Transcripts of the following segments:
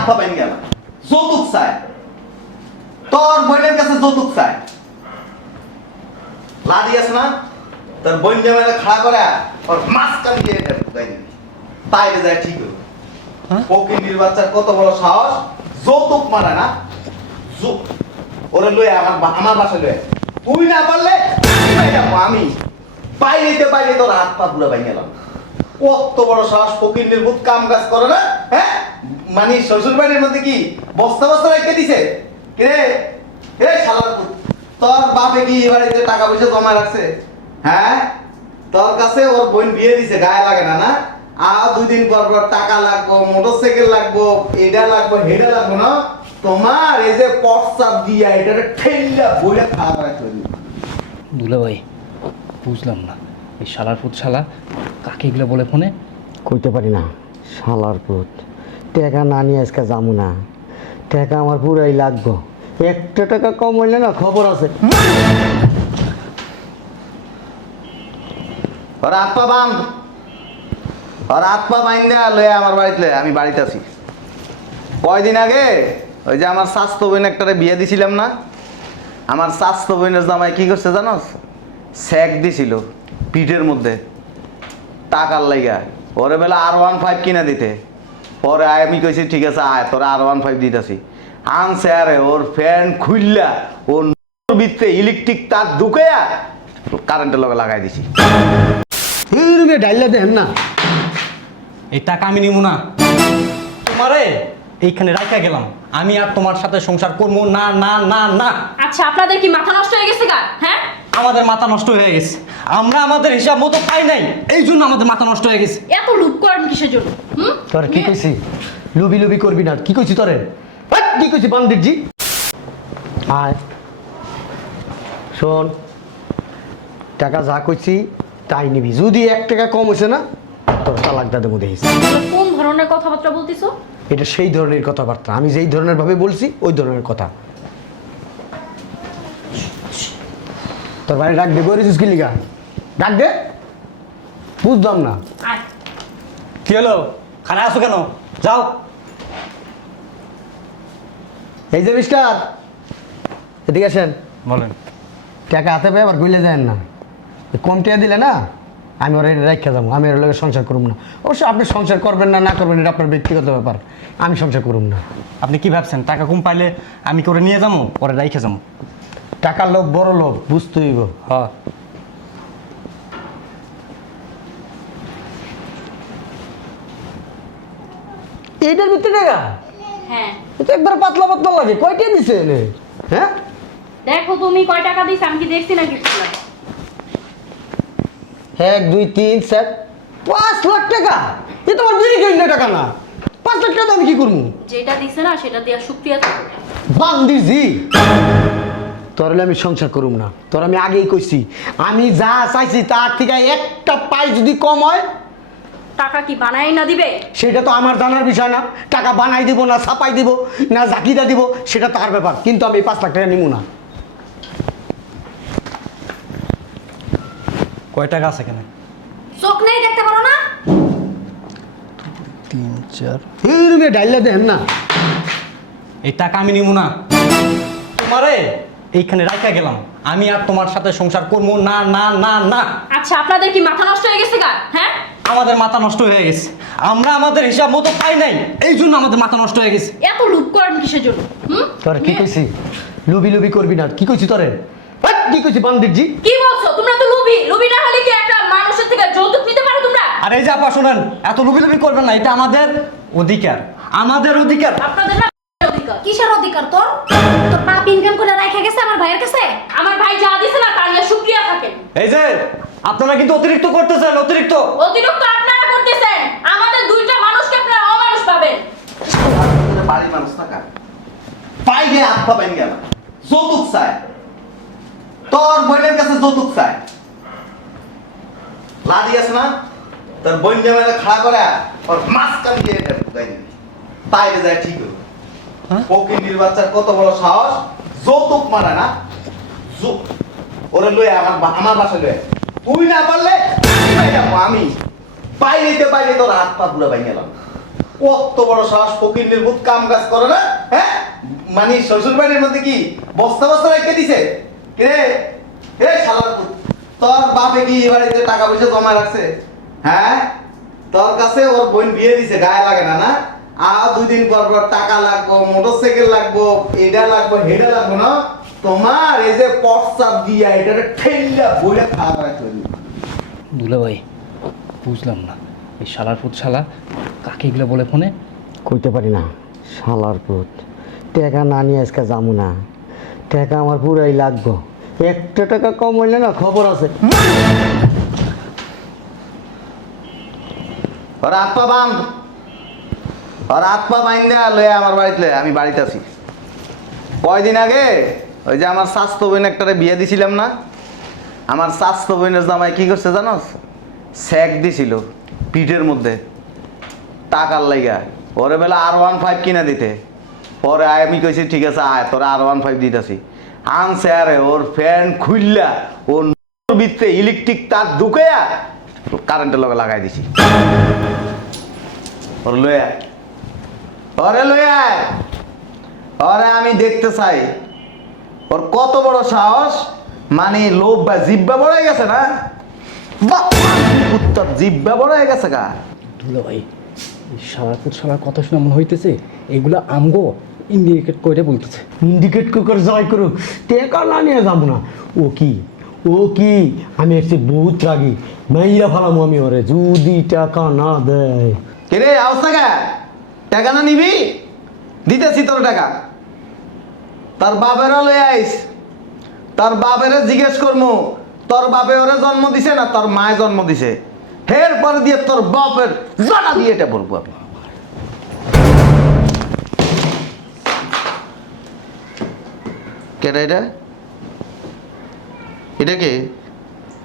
হাত পা ভেঙে গেল যৌতুক চায় তোর বোনের কাছে যৌতুক চায় লাড়ি আছে না তোর বোন জামাইরা খাড়া করে ওর মাঝখান দিয়ে ঢুকাই দিবি তাইলে যায় ঠিক হলো ফকিন্নির বাচ্চার কত বড় সাহস যৌতুক মারে না ওরে লয়ে আমার বাসায় লয়ে তুই না পারলে আমি পাই নিতে পাইলে তোর হাত পা পুরো ভেঙে গেলাম কত বড় সাহস ফকিন্নির ভূত কাম কাজ করে না হ্যাঁ মানে শ্বশুর বাড়ির মধ্যে কি বস্তা বস্তা রেখে দিছে রে রে শালার পুত তোর বাপে কি বাড়িতে টাকা পয়সা জমা রাখছে হ্যাঁ তোর কাছে ওর বোন বিয়ে দিছে গায়ে লাগে না না আর 2 দিন পর পর টাকা লাগবো মোটরসাইকেল লাগবো এটা লাগবো হেডা লাগবো না তোমার এই যে পটসাপ দিয়া এটা ঠেল্লা বইলা খারাপ করে তৈরি দুলা ভাই বুঝলাম না এই শালার পুত শালা কাকে এগুলো বলে ফোনে কইতে পারি না শালার পুত টাকা না নিয়ে আজকে যাবো না টাকা আমার পুরাই লাগবো 1 টাকা কম হইলে না খবর আছে ওর হাত পা বাঁধ ওর হাত পা বাইন্দা লয়ে আমার বাড়িতে আমি বাড়িতে আছি কয়দিন আগে ওই যে আমার স্বাস্থ্য বোন একটারে বিয়ে দিছিলাম না আমার স্বাস্থ্য বোনের জামাই কি করছে জানোস স্যাক দিছিল পিঠের মধ্যে টাকার লাইগা ওরে বেলা R15 কিনা দিতে পরে আমি কইছি ঠিক আছে আয় তোরা R15 দিতেছি আনছে আরে ওর ফ্যান খুললা ওর ভিতরে ইলেকট্রিক তার ঢুকাইয়া কারেন্টের লগে লাগাই দিছি রুমে ডাইলা দেন না এই টাকা আমি নিব না তোমারে এইখানে রাখা গেলাম আমি আর তোমার সাথে সংসার করবো না না না না আচ্ছা আপনাদের কি মাথা নষ্ট হয়ে গেছে গা হ্যাঁ আমাদের মাথা নষ্ট হয়ে গেছে আমরা আমাদের হিসাব মতো পাই নাই এই জন্য আমাদের মাথা নষ্ট হয়ে গেছে এত লুপ করেন কিসের জন্য তোর কি কইছি লুবি লুবি করবি না কি কইছি তোরে কি কইছি বান্দির জি আয় শোন টাকা যা কইছি তাই নিবি যদি 1 টাকা কম হইছে না তোর তালাক দাদা দেবো দেখিস তাহলে কোন ধরনের কথাবার্তা বলতিছো এটা সেই ধরনের কথাবার্তা আমি যেই ধরনের ভাবে বলছি ওই ধরনের কথা তোর বাড়ি ডাক দে গরিস কি লিগা ডাক দে বুঝলাম না আয় কি হলো খারাপ আছো কেন যাও এই যে মিস্টার এদিকে আসেন বলেন টাকা হাতে পেয়ে আবার গুলে যায় না কম টাকা দিলে না আমি ওর রেখে যাবো আমি ওর লগে সংসার করব না অবশ্য আপনি সংসার করবেন না না করবেন এটা আপনার ব্যক্তিগত ব্যাপার আমি সংসার করব না আপনি কি ভাবছেন টাকা কম পাইলে আমি করে নিয়ে যাবো পরে রাইখে যাবো টাকার লোভ বড় লোভ বুঝতে হইব হ্যাঁ এইটার ভিতরে টাকা হ্যাঁ এটা একবার পাতলা পাতলা লাগে কয়টা দিছে এনে হ্যাঁ দেখো তুমি কয় টাকা দিছ আমি কি দেখছি নাকি 1 2 3 4 5 লাখ টাকা এ তোমার বিড়ি কিনে টাকা না 5 লাখ টাকা আমি কি করবো যেটা দিছে না সেটা দিয়া শুকরিয়া থাকো বান্দিজি তোর আমি সংসার করুম না তোর আমি আগেই কইছি আমি যা চাইছি তার থেকে একটা পাই যদি কম হয় টাকা কি বানাই না দিবে সেটা তো আমার জানার বিষয় না টাকা বানাই দিব না ছাপাই দিব না জাকিদা দিব সেটা তার ব্যাপার কিন্তু আমি 5 লাখ টাকা নিব না কয় টাকা আছে কেন চোখ নেই দেখতে পারো না 3 4 এই রুমে ডাইলা দেন না এই টাকা আমি নিব না তোমারে এইখানে রাখা গেলাম আমি আর তোমার সাথে সংসার করবো না না না না আচ্ছা আপনাদের কি মাথা নষ্ট হয়ে গেছে গা হ্যাঁ আমাদের মাথা নষ্ট হয়ে গেছে আমরা আমাদের হিসাব মতো পাই নাই এই জন্য আমাদের মাথা নষ্ট হয়ে গেছে এত লুপ করেন কিসের জন্য তোর কি কইছি লুবি লুবি করবি না কি কইছি তোরে কি কইছি বান্দির জি কি বলছো তোমরা তো লুবি লুবি না হলে কি একটা মানুষের থেকে যৌতুক নিতে পারো তোমরা আর এই যে আপা শোনেন এত লুবি লুবি করবেন না এটা আমাদের অধিকার আমাদের অধিকার আপনাদের না অধিকার কিসের অধিকার তোর তোর বাপ ইনকাম করে রাখা গেছে আমার ভাইয়ের কাছে আমার ভাই যা দিছে না তার নিয়ে শুকরিয়া থাকেন এই যে আপনারা কিন্তু অতিরিক্ত করতেছেন অতিরিক্ত অতিরিক্ত আপনারা করতেছেন আমাদের দুইটা মানুষকে আপনারা অমানুষ পাবেন বাড়ির মানুষ টাকা পাইলে হাত পা ভেঙে গেল যৌতুক চায় তোর বোনের কাছে যৌতুক চায় লাড়ি আছে না তোর বোন জামাইরা খাড়া করে ওর মাঝখান দিয়ে ঢুকাই দিবি তাইলে যায় ঠিক হলো ফকিন্নির বাচ্চার কত বড় সাহস যৌতুক মারে না ওরে লয়ে আমার বাসায় লয়ে তুই না পারলে আমি পাই নিতে পাইলে তোর হাত পা পুরো ভেঙে গেলাম কত বড় সাহস, ফকিন্নির ভূত কাম কাজ করে না, হ্যাঁ? মানে শ্বশুর বাড়ির মধ্যে কি বস্তা বস্তা রেখে দিছে? রে রে শালার পুত, তোর বাপে কি এই বাড়িতে টাকা পয়সা জমা রাখছে? হ্যাঁ, তোর কাছে ওর বোন বিয়ে দিছে, গায়ে লাগে না না? আর 2 দিন পর পর টাকা লাগবো, মোটরসাইকেল লাগবো, এটা লাগবো, হেডা লাগবো না? তোমার এই যে পশ্চাৎ দিয়া এটা ঠেল্লা বইটা খাওয়া করা চলবে। দুলা ভাই বুঝলাম না, এই শালার পুত শালা কাকে এগুলো বলে ফোনে? কইতে পারি না, শালার পুত। টাকা না নিয়ে আজকে যাবো না, টাকা আমার পুরাই লাগবো। 1 টাকা কম হইলে না খবর আছে। ওর হাত পা বাঁধ, ওর হাত পা বাইন্দা লয়ে আমার বাড়িতে লয়ে, আমি বাড়িতে আছি। কয়দিন আগে ওই যে আমার স্বাস্থ্য বোন একটারে বিয়ে দিছিলাম না, আমার স্বাস্থ্য বোনের জামাই কি করছে জানোস? স্যাক দিছিল পিঠের মধ্যে টাকার লাইগা, ওরে বেলা R15 কিনা দিতে। পরে আমি কইছি ঠিক আছে আয়, তোরা R15 দিতেছি। আনছে আরে ওর ফ্যান খুললা ওর ভিতরে ইলেকট্রিক তার ঢুকাইয়া কারেন্টের লগে লাগাই দিছি। ওর লয়ে আয়, ওরে লয়ে আয়, ওরে আমি দেখতে চাই ওর কত বড় সাহস। মানে লোভ বা জিব্বা বড় হয়ে গেছে না, উত্তর জিব্বা বড় হয়ে গেছে গা। দুলা ভাই এই শালার পুত শালার কথা শুনে মনে হইতেছে এগুলা আমগো ইন্ডিকেট করে বলতেছে। ইন্ডিকেট করে জয় করুক, টাকা না নিয়ে যাবো না। ও কি ও কি আমি একটু বহুত রাগি, মাইরা ফালামো আমি ওরে যদি টাকা না দেয়। কে আওস টাকা, টাকা না নিবি? দিতেছি তোর টাকা। তার বাপেরও লয়ে আইস, তার বাপেরে জিজ্ঞেস করমু তোর বাপে ওরে জন্ম দিছে না তোর মায়ে জন্ম দিছে, এরপর দিয়ে তোর বাপের জানা দিয়ে এটা বলবো আমি। কেটা এটা? এটা কে?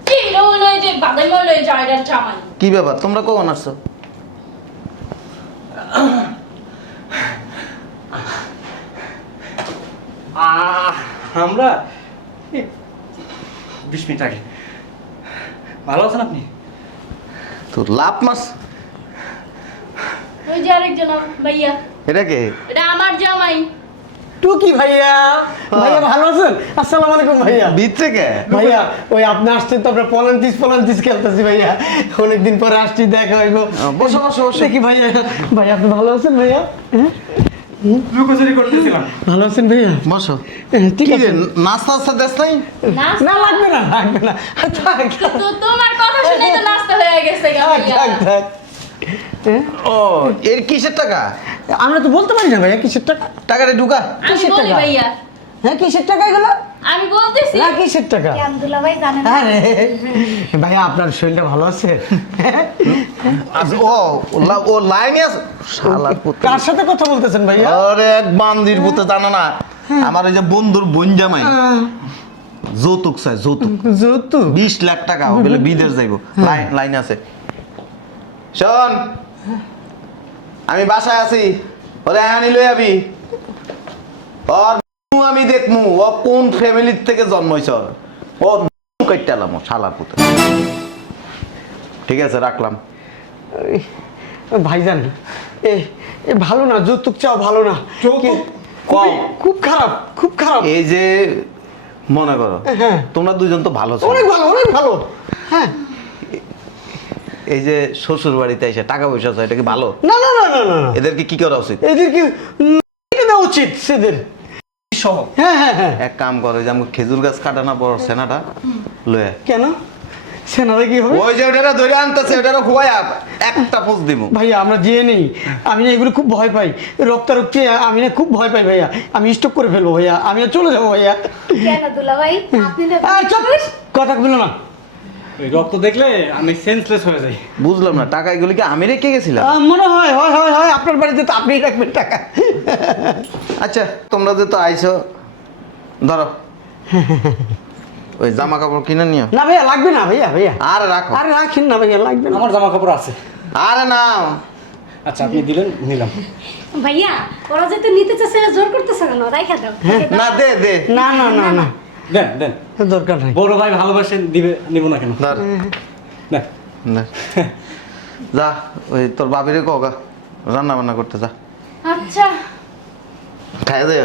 কি হলো এই যে বাদাম হলো এই জায়গার জামাই? কি ব্যাপার, তোমরা কখন আসছো? আমরা 20 মিনিট আগে। ভালো আছেন আপনি? তোর লাভ মাস। ওই যে আরেকজন ভাইয়া, এটা কে? এটা আমার জামাই। টুকি ভাইয়া, ভাইয়া ভালো আছেন? আসসালামু আলাইকুম ভাইয়া। ভিতরে কে? ভাইয়া ওই আপনি আসছেন তো আমরা পলান্তিস খেলতেছি ভাইয়া, অনেকদিন পরে আসছি, দেখা হইব। বসো বসো বসো। দেখি ভাইয়া, ভাইয়া আপনি ভালো আছেন ভাইয়া? হ্যাঁ লুকোচুরি করতেছিলাম। ভালো আছেন ভাইয়া? বসো। ঠিক কি আছে। রে, নাস্তা নাস্তা দেশ নাই? না লাগবে না, লাগবে না। থাক তো তোমার কথা শুনে তো নাস্তা হয়ে গেছে গা ভাইয়া। থাক থাক। হ্যাঁ? ও এর কিসের টাকা? আমরা তো বলতে পারি না ভাইয়া কিসের টাকা। টাকাটা ঢুকা। আমি কিসের বলি টাকা? ভাইয়া, হ্যাঁ কিসের টাকা এগুলো? আমি বলতেছি। না কিসের টাকা? দুলা ভাই জানেন না? আরে ভাইয়া আপনার শরীরটা ভালো আছে? ও লাইনে আছে শালার পুত। কার সাথে কথা বলতেছেন ভাইয়া? আরে এক বান্দির পুতে জানো না, আমার ওই যে বন্ধুর বোন জামাই যৌতুক চাই, যৌতুক যৌতুক 20 লাখ টাকা, ও বলে বিদেশ যাইবো। লাইন আছে। শোন, আমি বাসায় আছি, বলে আনি লই আবি। ওর আমি দেখমু ও কোন ফ্যামিলির থেকে জন্ম হইছ, ও কাইটালাম শালার পুতে। ঠিক আছে, রাখলাম। ভাইজান এ এ ভালো না, যৌতুক চাও ভালো না। যৌতুক কম। খুব খারাপ, খুব খারাপ। এই যে মনে করো হ্যাঁ। তোমরা দুজন তো ভালো ছো, অনেক ভালো, অনেক ভালো। হ্যাঁ এই যে শ্বশুর বাড়িতে এসে টাকা পয়সা চায়, এটা কি ভালো? না না না না না না। এদেরকে কি করা উচিত? এদের কি দেওয়া উচিত সেদের? সহ হ্যাঁ হ্যাঁ হ্যাঁ। এক কাম করে যে আমাকে খেজুর গাছ কাটানো পর সেনাটা লয়ে কেন সেনারা কি হবে? ওই যে ওটা ধরে আনতেছে, ওটা খুয়াইয়া একটা পোজ দিব। ভাইয়া আমরা যেয়ে নেই, আমি না এগুলো খুব ভয় পাই, রক্তারক্তি আমি না খুব ভয় পাই ভাইয়া, আমি স্টক করে ফেলবো ভাইয়া, আমি আর চলে যাবো ভাইয়া। কেন দুলা ভাই আপনি তো চুপ, কথা বলো না। ওই রক্ত দেখলে আমি সেন্সলেস হয়ে যাই। বুঝলাম না, টাকা এগুলি কি আমি রেখে গেছিলাম? মনে হয় হয় হয় হয় আপনার বাড়িতে তো আপনিই রাখবেন টাকা। আচ্ছা তোমরা যে তো আইছো, ধরো ওই জামা কাপড় কিনে নিও। না ভাইয়া লাগবে না ভাইয়া, ভাইয়া আরে রাখো। আরে রাখেন না ভাইয়া, লাগবে না। আমার জামা কাপড় আছে। আরে নাও। আচ্ছা আপনি দিলেন, নিলাম। ভাইয়া ওরা যেহেতু নিতে চাচ্ছে না, জোর করতেছে কেন? রাইখা দাও। না দে দে। না না না না দেন দেন, দরকার নাই। বড় ভাই ভালোবাসেন, দিবে, নিব না কেন? ধর। দেন। নে। যা ওই তোর বাবিরে কগা রান্না বান্না করতে যা। আচ্ছা খাইয়া দে।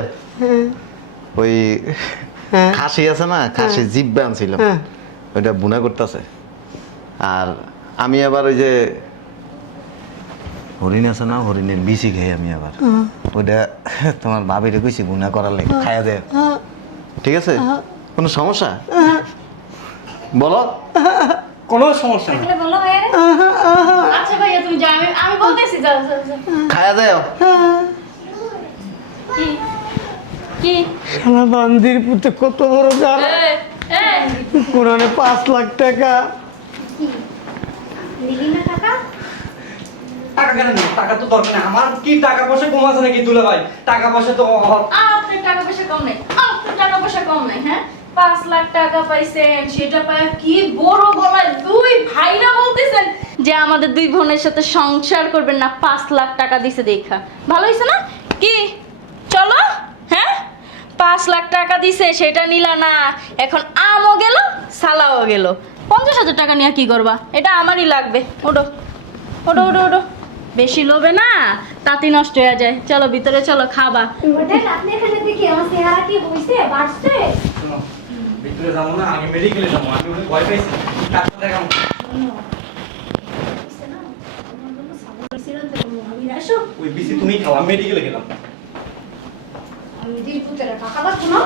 ওই হ্যাঁ। খাসি আছে না, খাসি জিব্বা আনছিলাম, হ্যাঁ। ওইটা বুনা করতেছে। আর আমি আবার ওই যে হরিণ আছে না, হরিণের বিচি খাই আমি আবার, ওইটা তোমার ভাবিরে কইছি বুনা করার লাগে, খাইয়া দে। ঠিক আছে? কোনো সমস্যা বলো? কোনো সমস্যা নেই। তাহলে বলো ভাইয়া রে। আচ্ছা ভাইয়া তুমি যাও, আমি বলতেছি যাও যাও যাও। খাইয়া দেও। কি কি শালা বান্দির পুতে কত বড় জাল, এই, এই, কোরআনে 5 লাখ টাকা। দিলি না টাকা? টাকা কেন নেই? টাকা তো দরকার নেই আমার। কি টাকা পয়সা কম আছে নাকি দুলা ভাই? টাকা পয়সা তো আপনার টাকা পয়সা কম নেই, আপনার টাকা পয়সা কম নেই, হ্যাঁ 5 লাখ টাকা পাইছেন, সেটা পায় কি বড় গলায় দুই ভাইরা বলতেছেন যে আমাদের দুই বোনের সাথে সংসার করবেন না, 5 লাখ টাকা দিছে দেখা ভালো হয়েছে না? কি চলো, হ্যাঁ 5 লাখ টাকা দিছে, সেটা নিলা না, এখন আমও গেল সালাও গেল, 50,000 টাকা নিয়ে কি করবা? এটা আমারই লাগবে। ওডো ওডো ওডো ওডো, বেশি লোভে না তাঁতি নষ্ট হয়ে যায়। চলো ভিতরে চলো, খাবা। ওটাই আপনি এখানে দেখি আমার চেহারা কি হইছে বাড়ছে। শোনো, ভিতরে যাবো না, আগে মেডিকেলে যাবো। আমি ওকে ভয় পাইছি, ডাক্তার দেখাবো। হইছে না? আমার জন্য সাবল ছিলেন তো আমি আসো। ওই বিসি তুমি খাও, আমি মেডিকেলে গেলাম। আমি দিই পুতেরা টাকা লাগতো না।